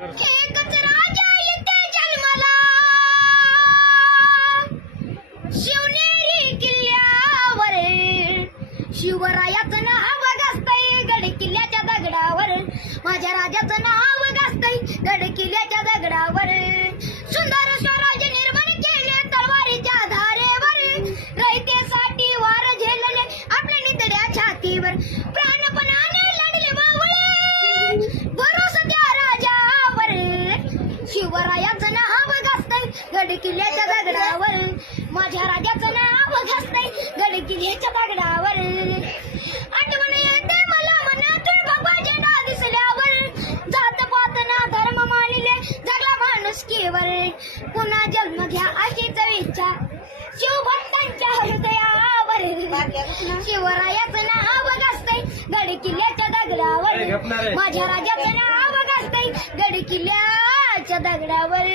एकच राजा येते जन्माला शिवनेरी किल्ल्यावर, शिवरायाचं नाव गाजतंय गड किल्ल्याच्या दगडावर, माझ्या राजाचं नाव गाजतंय गड किल्ल्याच्या दगडावर. सुंदर स्वराज्य निर्माण केले तलवारीच्या धारेवर, रयतेसाठी वार झेलले आपल्या नितड्या छातीवर, प्राणपणाने लढले मावळे भरोसा त्या राजावर, शिवरायाचं नाव गाजतंय गड किल्ल्याच्या दगडावर, माझ्या राजाचं नाव गाजतंय गड किल्ल्याच्या दगडावर. आठवण येते मला मनातून बाबा झेंडा दिसल्यावर, जात पात ना धर्म मानिले जगला माणुसकीवर, पुन्हा जन्म घ्या अशीच इच्छा शिवभक्तांच्या हृदयावर, शिवरायाचं नाव गाजतंय गड किल्ल्याच्या दगडावर, माझ्या राजाचं नाव गाजतंय गड किल्ल्याच्या दगडावर.